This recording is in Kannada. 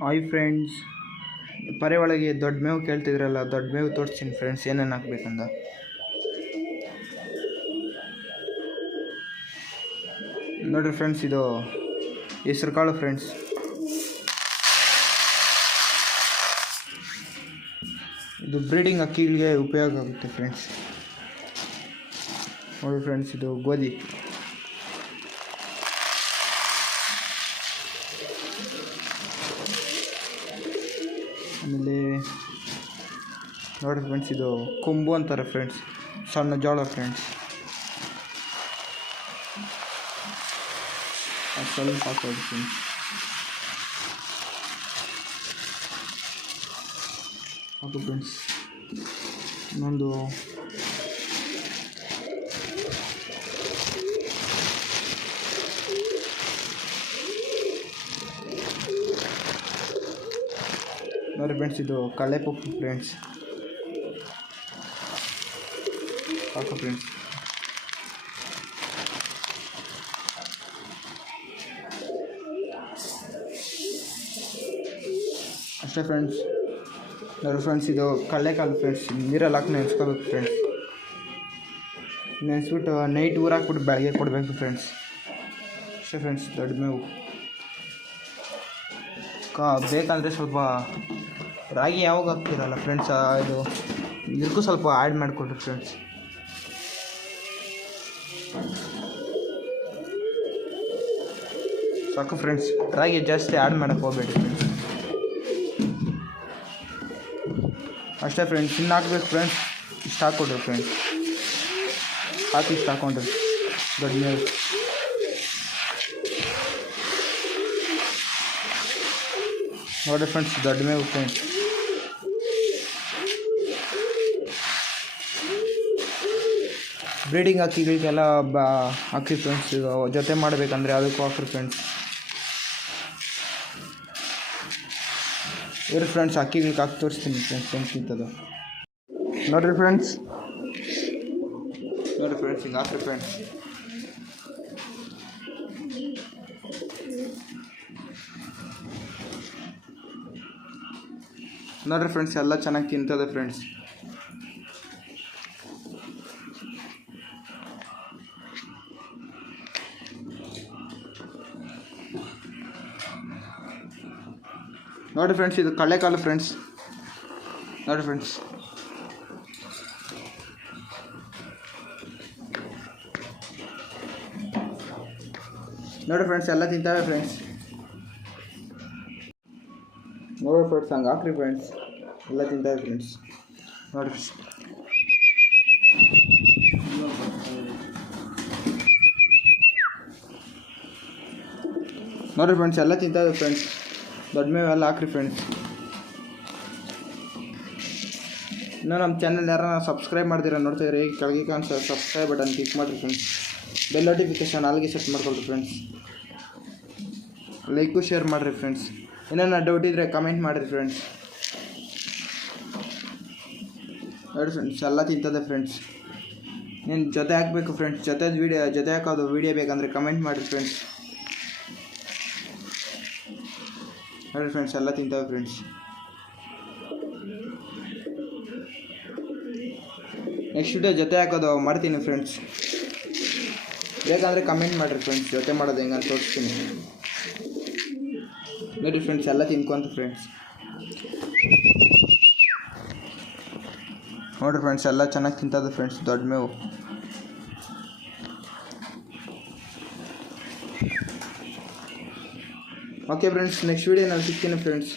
ಹಾಯ್ ಫ್ರೆಂಡ್ಸ್ ಪರೆ ಒಳಗೆ ದೊಡ್ಡ ಮೇವು ಕೇಳ್ತಿದ್ರಲ್ಲ, ದೊಡ್ಡ ಮೇವು ತೋರಿಸ್ತೀನಿ ಫ್ರೆಂಡ್ಸ್ ಏನೇನು ಹಾಕ್ಬೇಕಂದ ನೋಡಿರಿ ಫ್ರೆಂಡ್ಸ್ ಇದು ಹೆಸ್ರು ಕಾಳು ಫ್ರೆಂಡ್ಸ್ ಇದು ಬ್ರೀಡಿಂಗ್ ಅಕ್ಕಿಗಳಿಗೆ ಉಪಯೋಗ ಆಗುತ್ತೆ ಫ್ರೆಂಡ್ಸ್ ನೋಡಿ ಫ್ರೆಂಡ್ಸ್ ಇದು ಗೋಧಿ. ಆಮೇಲೆ ನೋಡಿ ಫ್ರೆಂಡ್ಸ್ ಇದು ಕೊಂಬು ಅಂತಾರೆ ಫ್ರೆಂಡ್ಸ್ ಸಣ್ಣ ಜೋಳ ಫ್ರೆಂಡ್ಸ್ ಸ್ವಲ್ಪ ಫ್ರೆಂಡ್ಸ್ ಹಾಕು ಫ್ರೆಂಡ್ಸ್ ಇನ್ನೊಂದು ನೋಡಿ ಫ್ರೆಂಡ್ಸ್ ಇದು ಕಳೆ ಪಪ್ಪು ಫ್ರೆಂಡ್ಸ್ ಸಾಕು ಫ್ರೆಂಡ್ಸ್ ಅಷ್ಟೇ ಫ್ರೆಂಡ್ಸ್ ನೋಡಿ ಫ್ರೆಂಡ್ಸ್ ಇದು ಕಳ್ಳೆಕಾಲು ಫ್ರೆಂಡ್ಸ್ ನೀರಲ್ಲಿ ಹಾಕಿ ನೆನೆಸ್ಕೋಬೇಕು ಫ್ರೆಂಡ್ಸ್ ನೆನೆಸ್ಬಿಟ್ಟು ನೈಟ್ ಊರು ಹಾಕ್ಬಿಟ್ಟು ಬೆಳಗ್ಗೆ ಕೊಡಬೇಕು ಫ್ರೆಂಡ್ಸ್ ಅಷ್ಟೇ ಫ್ರೆಂಡ್ಸ್ ದೊಡ್ಡ ಮೇವು ಕಾ, ಬೇಕಂದರೆ ಸ್ವಲ್ಪ ರಾಗಿ ಯಾವಾಗ ಹಾಕ್ತಿರಲ್ಲ ಫ್ರೆಂಡ್ಸ್ ಇದು, ಇದಕ್ಕೂ ಸ್ವಲ್ಪ ಆ್ಯಡ್ ಮಾಡಿಕೊಡ್ರಿ ಫ್ರೆಂಡ್ಸ್ ಸಾಕು ಫ್ರೆಂಡ್ಸ್ ರಾಗಿ ಜಾಸ್ತಿ ಆ್ಯಡ್ ಮಾಡೋಕ್ಕೆ ಹೋಗ್ಬೇಡಿ ಫ್ರೆಂಡ್ಸ್ ಅಷ್ಟೇ ಫ್ರೆಂಡ್ಸ್ ಇನ್ನು ಹಾಕ್ಬೇಕು ಫ್ರೆಂಡ್ಸ್ ಇಷ್ಟು ಹಾಕ್ಕೊಡ್ರಿ ಫ್ರೆಂಡ್ಸ್ ಹಾಕಿ ಇಷ್ಟು ಹಾಕೊಂಡ್ರಿ, ದೊಡ್ಡ ಮೇವು ನೋಡಿ ಫ್ರೆಂಡ್ಸ್ ದೊಡ್ಡ ಮೇವು ಫ್ರೆಂಡ್ಸ್ ಬ್ರೀಡಿಂಗ್ ಅಕ್ಕಿಗಳಿಗೆಲ್ಲ ಬಾ ಹಾಕಿ ಫ್ರೆಂಡ್ಸ್ ಜೊತೆ ಮಾಡಬೇಕಂದ್ರೆ ಅದಕ್ಕೂ ಹಾಕ್ರಿ ಫ್ರೆಂಡ್ಸ್ ಇವ್ರಿ ಫ್ರೆಂಡ್ಸ್ ಅಕ್ಕಿಗಳಿಗೆ ಹಾಕಿ ತೋರಿಸ್ತೀನಿ ಫ್ರೆಂಡ್ಸ್ ಹೆಂಗೆ ತಿಂತದು ನೋಡಿರಿ ಫ್ರೆಂಡ್ಸ್ ನೋಡಿರಿ ಫ್ರೆಂಡ್ಸ್ ಹಿಂಗೆ ಹಾಕ್ರಿ ಫ್ರೆಂಡ್ಸ್ ನೋಡಿರಿ ಫ್ರೆಂಡ್ಸ್ ಎಲ್ಲ ಚೆನ್ನಾಗಿ ತಿಂತದೆ ಫ್ರೆಂಡ್ಸ್ ನೋಡಿ ಫ್ರೆಂಡ್ಸ್ ಇದು ಕಳ್ಳೆಕಾಲು ಫ್ರೆಂಡ್ಸ್ ನೋಡಿ ಫ್ರೆಂಡ್ಸ್ ನೋಡಿ ಫ್ರೆಂಡ್ಸ್ ಎಲ್ಲ ತಿಂತಾರೆ ಫ್ರೆಂಡ್ಸ್ ನೋಡಿ ಫ್ರೆಂಡ್ಸ್ ಹಂಗೆ ಹಾಕ್ರಿ ಫ್ರೆಂಡ್ಸ್ ಎಲ್ಲ ತಿಂತಾರೆ ಫ್ರೆಂಡ್ಸ್ ನೋಡಿ ನೋಡಿರಿ ಫ್ರೆಂಡ್ಸ್ ಎಲ್ಲ ತಿಂತಾರೆ ಫ್ರೆಂಡ್ಸ್ ದೊಡ್ಡ ಎಲ್ಲ ಹಾಕ್ರಿ ಫ್ರೆಂಡ್ಸ್ ಇನ್ನು ನಮ್ಮ ಚಾನಲ್ ಯಾರನ್ನ ಸಬ್ಸ್ಕ್ರೈಬ್ ಮಾಡ್ತೀರಾ ನೋಡ್ತಿದ್ರೆ ಕೆಳಗೆ ಕಾಣಿಸೋ ಸಬ್ಸ್ಕ್ರೈಬ್ ಬಟನ್ ಕ್ಲಿಕ್ ಮಾಡಿರಿ ಫ್ರೆಂಡ್ಸ್ ಬೆಲ್ ನೋಟಿಫಿಕೇಶನ್ ಅಲ್ಲಿಗೆ ಸೆಟ್ ಮಾಡ್ಕೊಳ್ರಿ ಫ್ರೆಂಡ್ಸ್ ಲೈಕು ಶೇರ್ ಮಾಡಿರಿ ಫ್ರೆಂಡ್ಸ್ ಏನಾರ ಡೌಟ್ ಇದ್ದರೆ ಕಮೆಂಟ್ ಮಾಡಿರಿ ಫ್ರೆಂಡ್ಸ್ ನೋಡಿ ಫ್ರೆಂಡ್ಸ್ ಎಲ್ಲ ತಿಂತದೆ ಫ್ರೆಂಡ್ಸ್ ನೀನು ಜೊತೆ ಹಾಕಬೇಕು ಫ್ರೆಂಡ್ಸ್ ಜೊತೆ ವೀಡಿಯೋ ಜೊತೆ ಹಾಕೋದು ವೀಡಿಯೋ ಬೇಕಂದರೆ ಕಮೆಂಟ್ ಮಾಡಿರಿ ಫ್ರೆಂಡ್ಸ್ ನೋಡಿ ಫ್ರೆಂಡ್ಸ್ ಎಲ್ಲ ತಿಂತಾವೆ ಫ್ರೆಂಡ್ಸ್ ನೆಕ್ಸ್ಟ್ ವಿಡಿಯೋ ಜೊತೆ ಹಾಕೋದು, ಮಾಡ್ತೀನಿ ಫ್ರೆಂಡ್ಸ್ ಬೇಕಾದರೆ ಕಮೆಂಟ್ ಮಾಡಿರಿ ಫ್ರೆಂಡ್ಸ್ ಜೊತೆ ಮಾಡೋದು ಹೆಂಗಂತ ತೋರಿಸ್ತೀನಿ. ನೋಡಿ ಫ್ರೆಂಡ್ಸ್ ಎಲ್ಲ ತಿನ್ಕೊಂತ ಫ್ರೆಂಡ್ಸ್ ನೋಡಿರಿ ಫ್ರೆಂಡ್ಸ್ ಎಲ್ಲ ಚೆನ್ನಾಗಿ ತಿಂತದೆ ಫ್ರೆಂಡ್ಸ್ ದೊಡ್ಡ ಮೇವು. ಓಕೆ ಫ್ರೆಂಡ್ಸ್ ನೆಕ್ಸ್ಟ್ ವೀಡಿಯೋನಲ್ಲಿ ಸಿಗ್ತೀನಿ ಫ್ರೆಂಡ್ಸ್